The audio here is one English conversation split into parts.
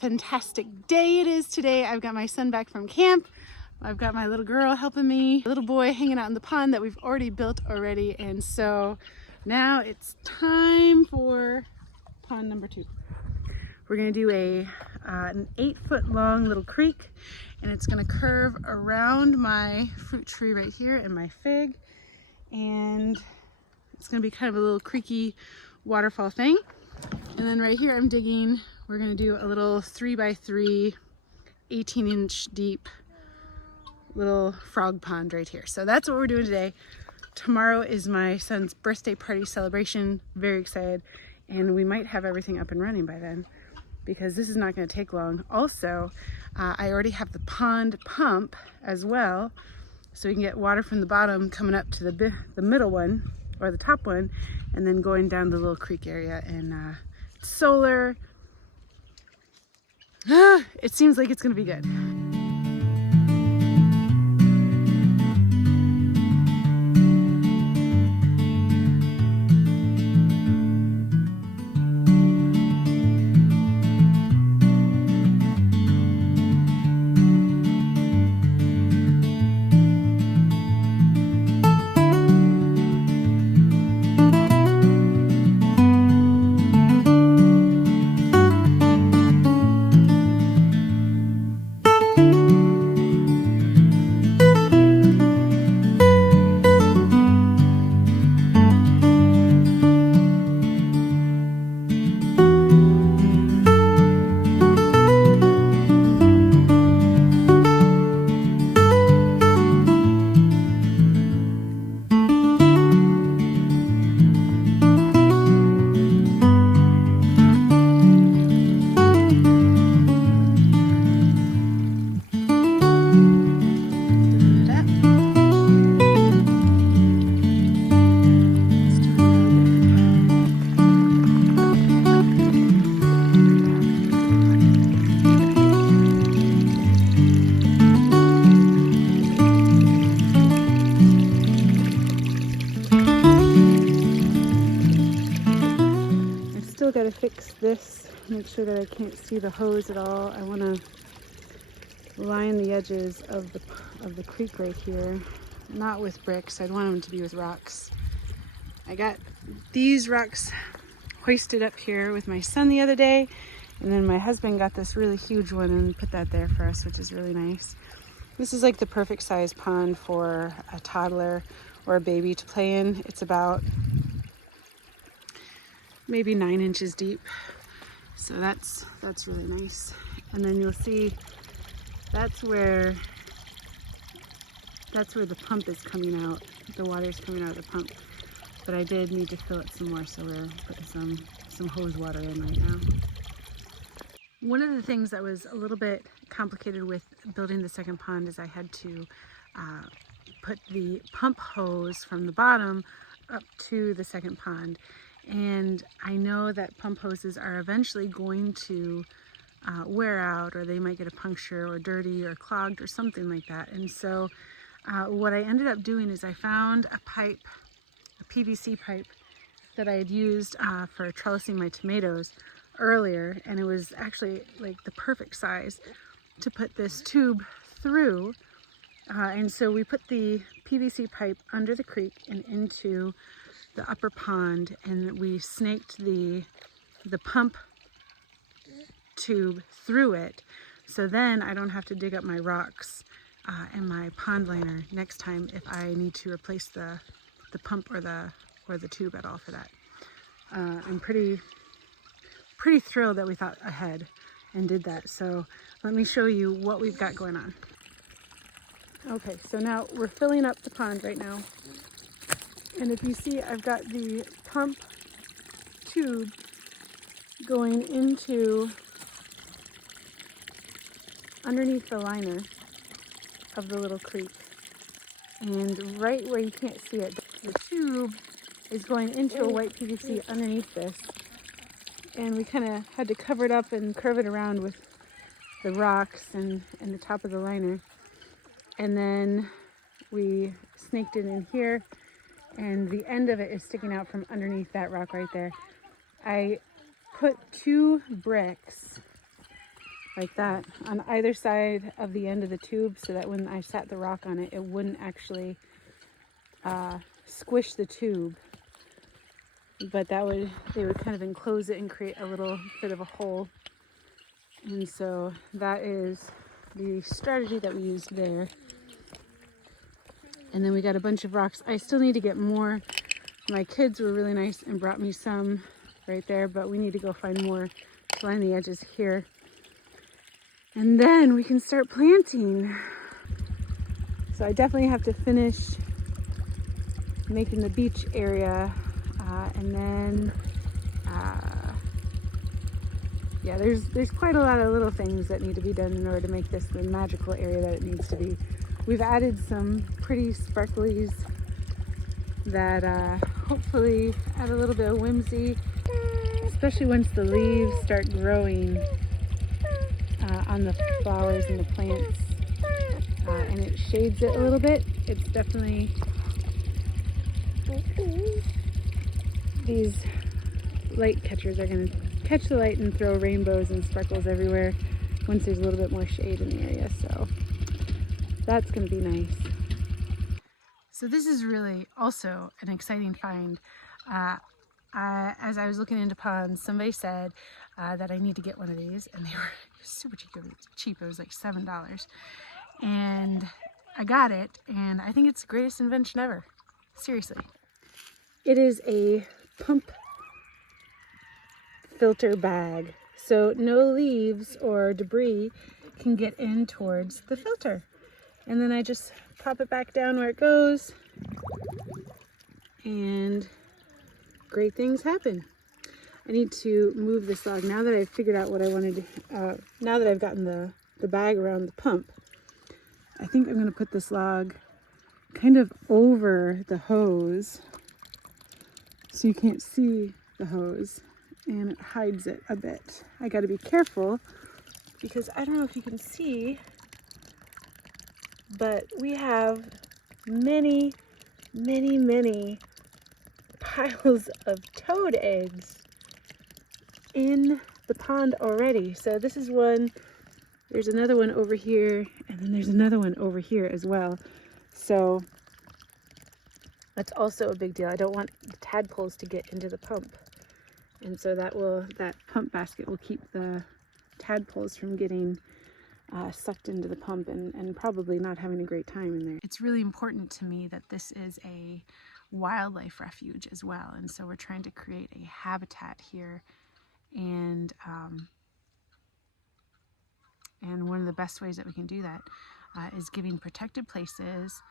fantastic day it is today. I've got my son back from camp. I've got my little girl helping me, a little boy hanging out in the pond that we've already built already. And so now it's time for pond number 2. We're gonna do an 8-foot long little creek, and it's gonna curve around my fruit tree right here and my fig. And it's gonna be kind of a little creaky waterfall thing. And then right here I'm digging, we're gonna do a little 3x3, 18-inch deep little frog pond right here. So that's what we're doing today. Tomorrow is my son's birthday party celebration. Very excited. And we might have everything up and running by then, because this is not going to take long. Also, I already have the pond pump as well, so you can get water from the bottom coming up to the middle one, or the top one, and then going down the little creek area. And solar. It seems like it's going to be good. Got to fix this, make sure that I can't see the hose at all. I want to line the edges of the creek right here, not with bricks. I'd want them to be with rocks. I got these rocks hoisted up here with my son the other day, and then my husband got this really huge one and put that there for us, which is really nice. This is like the perfect size pond for a toddler or a baby to play in. It's about maybe 9 inches deep, so that's really nice. And then you'll see that's where the pump is coming out. The water is coming out of the pump, but I did need to fill it some more, so we're putting some hose water in right now. One of the things that was a little bit complicated with building the second pond is I had to put the pump hose from the bottom up to the second pond. And I know that pump hoses are eventually going to wear out, or they might get a puncture or dirty or clogged or something like that. And so what I ended up doing is I found a pipe, a PVC pipe that I had used for trellising my tomatoes earlier, and it was actually like the perfect size to put this tube through. And so we put the PVC pipe under the creek and into the upper pond, and we snaked the pump tube through it, so then I don't have to dig up my rocks and my pond liner next time if I need to replace the pump or the tube at all for that. I'm pretty thrilled that we thought ahead and did that. So let me show you what we've got going on. Okay, so now we're filling up the pond right now. And if you see, I've got the pump tube going into underneath the liner of the little creek. And right where you can't see it, the tube is going into a white PVC underneath this. And we kind of had to cover it up and curve it around with the rocks and the top of the liner. And then we snaked it in here, and the end of it is sticking out from underneath that rock right there. I put 2 bricks like that on either side of the end of the tube, so that when I sat the rock on it, it wouldn't actually squish the tube, but they would kind of enclose it and create a little bit of a hole. And so that is the strategy that we used there. And then we got a bunch of rocks. I still need to get more. My kids were really nice and brought me some right there, but we need to go find more to line the edges here. And then we can start planting. So I definitely have to finish making the beach area, and then yeah, there's quite a lot of little things that need to be done in order to make this the magical area that it needs to be. We've added some pretty sparklies that hopefully add a little bit of whimsy, especially once the leaves start growing on the flowers and the plants, and it shades it a little bit. It's definitely, these light catchers are going to catch the light and throw rainbows and sparkles everywhere once there's a little bit more shade in the area, so that's going to be nice. So this is really also an exciting find. As I was looking into ponds, somebody said that I need to get one of these, and they were super cheap. It was like $7, and I got it, and I think it's the greatest invention ever. Seriously. It is a pump filter bag, so no leaves or debris can get in towards the filter. And then I just pop it back down where it goes, and great things happen. I need to move this log now that I've figured out what I wanted to, now that I've gotten the bag around the pump. I think I'm going to put this log kind of over the hose so you can't see the hose, and it hides it a bit. I got to be careful because I don't know if you can see, but we have many piles of toad eggs in the pond already. So this is one, there's another one over here, and then there's another one over here as well. So that's also a big deal. I don't want the tadpoles to get into the pump. And so that pump basket will keep the tadpoles from getting sucked into the pump and probably not having a great time in there. It's really important to me that this is a wildlife refuge as well, and so we're trying to create a habitat here, and one of the best ways that we can do that is giving protected places.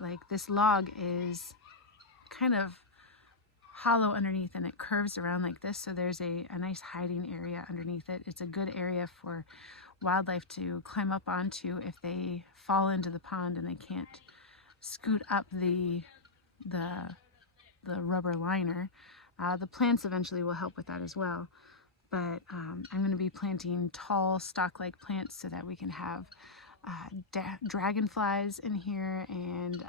Like this log is kind of hollow underneath, and it curves around like this, so there's a nice hiding area underneath it. It's a good area for wildlife to climb up onto if they fall into the pond and they can't scoot up the rubber liner. The plants eventually will help with that as well, but I'm going to be planting tall stalk-like plants so that we can have dragonflies in here, and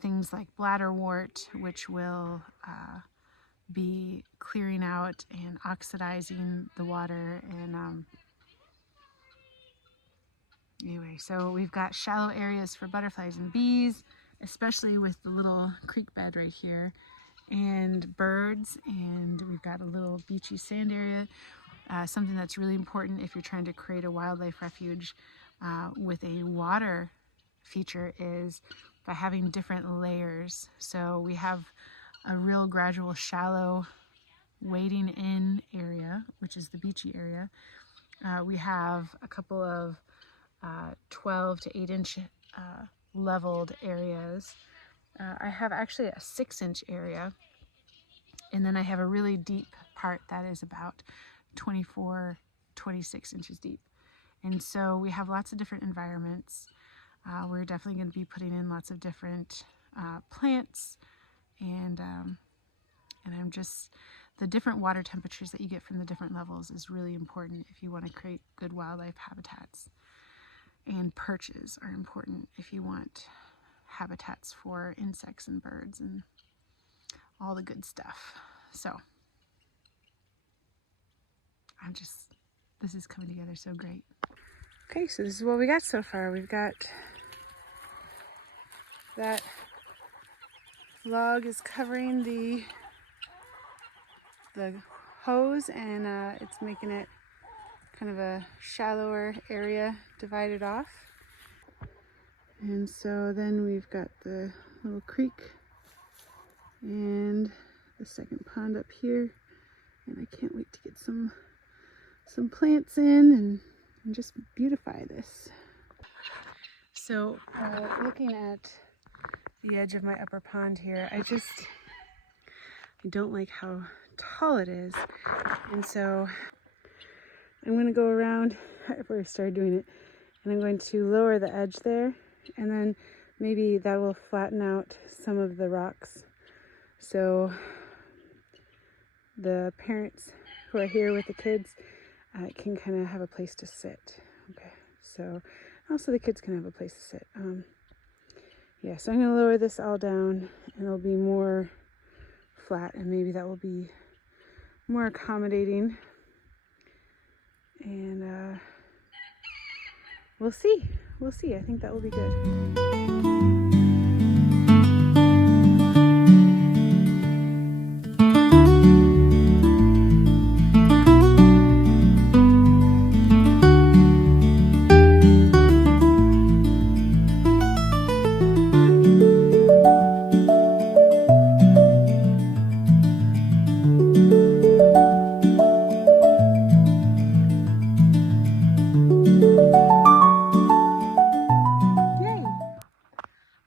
things like bladderwort, which will be clearing out and oxidizing the water. And anyway, so we've got shallow areas for butterflies and bees, especially with the little creek bed right here, and birds, and we've got a little beachy sand area. Something that's really important if you're trying to create a wildlife refuge with a water feature is by having different layers. So we have a real gradual shallow wading in area, which is the beachy area. We have a couple of 12 to 8 inch leveled areas. I have actually a 6-inch area, and then I have a really deep part that is about 24, 26 inches deep. And so we have lots of different environments. We're definitely going to be putting in lots of different plants, and I'm just, the different water temperatures that you get from the different levels is really important if you want to create good wildlife habitats. And perches are important if you want habitats for insects and birds and all the good stuff. So I'm just this is coming together so great. Okay, so this is what we got so far. We've got that log is covering the hose, and it's making it kind of a shallower area divided off. And so then we've got the little creek and the second pond up here, and I can't wait to get some plants in and just beautify this. So looking at the edge of my upper pond here, I don't like how tall it is, and so I'm going to go around. I've already started doing it, and I'm going to lower the edge there, and then maybe that will flatten out some of the rocks so the parents who are here with the kids can kind of have a place to sit. Okay, so also the kids can have a place to sit. Yeah, so I'm going to lower this all down, and it'll be more flat, and maybe that will be more accommodating, and we'll see. I think that will be good.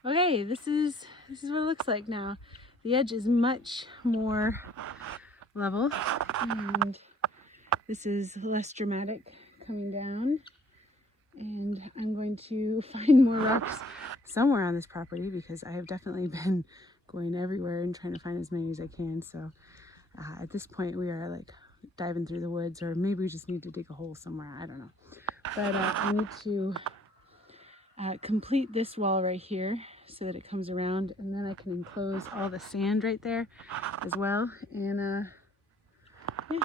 Okay, this is what it looks like now. The edge is much more level, and this is less dramatic coming down. And I'm going to find more rocks somewhere on this property, because I have definitely been going everywhere and trying to find as many as I can. So at this point we are like diving through the woods, or maybe we just need to dig a hole somewhere. I don't know. But I need to complete this wall right here so that it comes around, and then I can enclose all the sand right there as well. And yeah,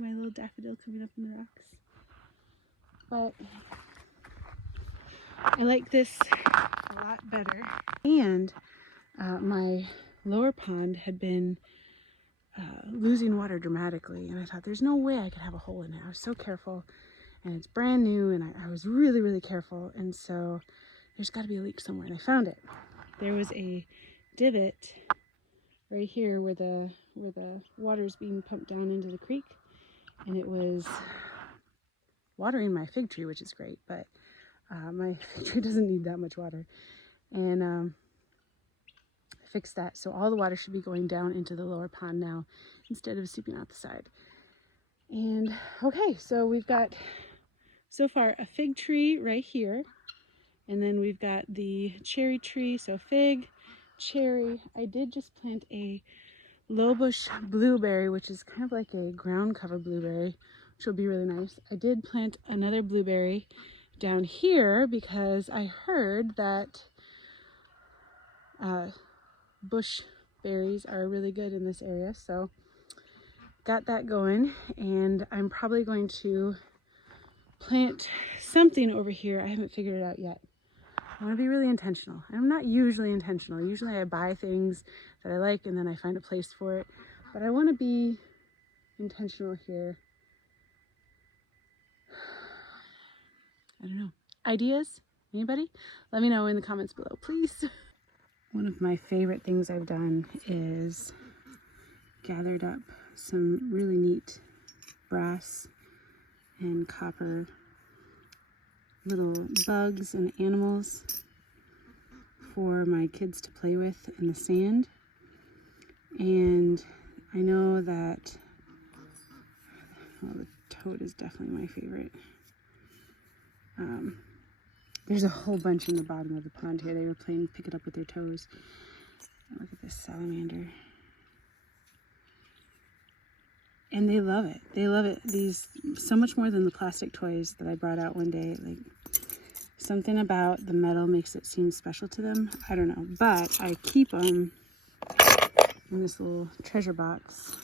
my little daffodil coming up in the rocks. But I like this a lot better. And my lower pond had been losing water dramatically, and I thought there's no way I could have a hole in it. I was so careful, and it's brand new, and I was really careful, and so there's got to be a leak somewhere, and I found it. There was a divot right here where the water is being pumped down into the creek, and it was watering my fig tree, which is great, but my fig tree doesn't need that much water. And I fixed that, so all the water should be going down into the lower pond now instead of seeping out the side. And okay, so we've got so far a fig tree right here, and then we've got the cherry tree, so fig, cherry. I did just plant a low bush blueberry, which is kind of like a ground cover blueberry, which will be really nice. I did plant another blueberry down here because I heard that bush berries are really good in this area, so got that going. And I'm probably going to plant something over here. I haven't figured it out yet. I want to be really intentional. I'm not usually intentional. Usually I buy things that I like and then I find a place for it, but I want to be intentional here. I don't know. Ideas? Anybody? Let me know in the comments below, please. One of my favorite things I've done is gathered up some really neat brass and copper little bugs and animals for my kids to play with in the sand. And I know that, well, the toad is definitely my favorite. There's a whole bunch in the bottom of the pond here. They were playing pick it up with their toes. Look at this salamander. And they love it. They love it. These so much more than the plastic toys that I brought out one day. Like, something about the metal makes it seem special to them. I don't know. But I keep them in this little treasure box.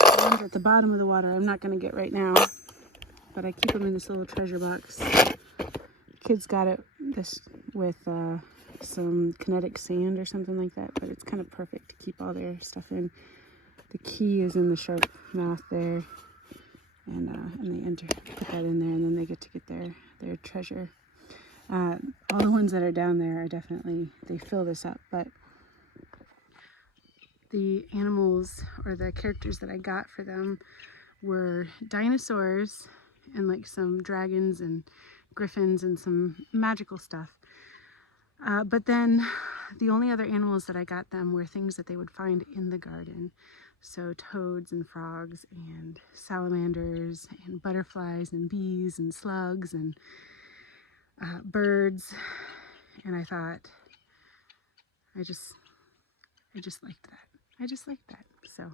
The ones at the bottom of the water I'm not going to get right now. but I keep them in this little treasure box. Kids got it this with some kinetic sand or something like that, but it's kind of perfect to keep all their stuff in. The key is in the sharp mouth there, and they put that in there, and then they get to get their treasure. All the ones that are down there are definitely, they fill this up, but the animals or the characters that I got for them were dinosaurs and like some dragons and griffins and some magical stuff. But then the only other animals that I got them were things that they would find in the garden. So toads and frogs and salamanders and butterflies and bees and slugs and birds. And I thought, I just liked that. I just liked that. So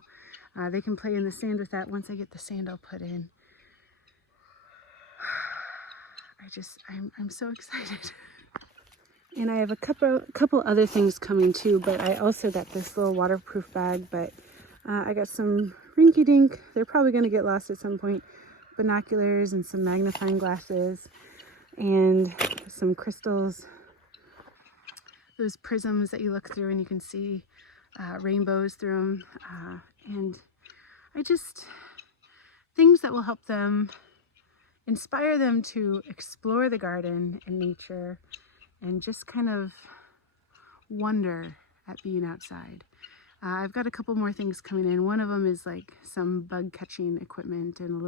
they can play in the sand with that once I get the sand all put in. I'm so excited. And I have a couple other things coming too, but I also got this little waterproof bag, but I got some rinky-dink, they're probably going to get lost at some point, binoculars and some magnifying glasses and some crystals, those prisms that you look through and you can see rainbows through them, and things that will help them, inspire them to explore the garden and nature and just kind of wonder at being outside. I've got a couple more things coming in. One of them is like some bug catching equipment and a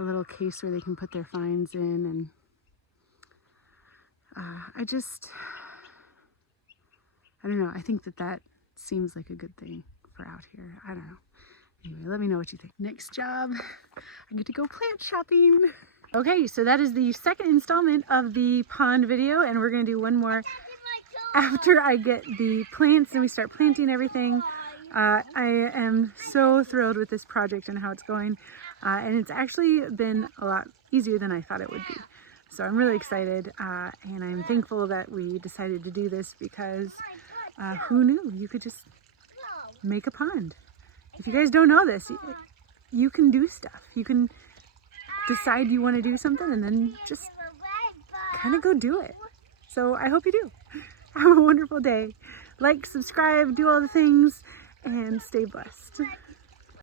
little case where they can put their finds in, and I don't know, I think that seems like a good thing for out here. I don't know. Anyway, let me know what you think. Next job, I get to go plant shopping. Okay, so that is the second installment of the pond video, and we're gonna do one more after I get the plants and we start planting everything. I am so thrilled with this project and how it's going, and it's actually been a lot easier than I thought it would be. So I'm really excited, and I'm thankful that we decided to do this because who knew you could just make a pond. If you guys don't know this, you can do stuff. You can decide you want to do something and then just kind of go do it. So I hope you do. Have a wonderful day. Like, subscribe, do all the things, and stay blessed.